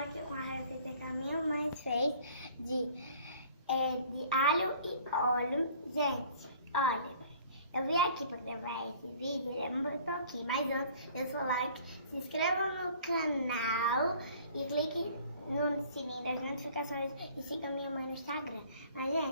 aqui com a receita que a minha mãe fez de alho e óleo. Gente, olha, eu vim aqui para gravar esse vídeo, é muito pouquinho, mas antes, deixa o like, se inscreva no canal e clique no sininho das notificações e siga minha mãe no Instagram. Mas, gente,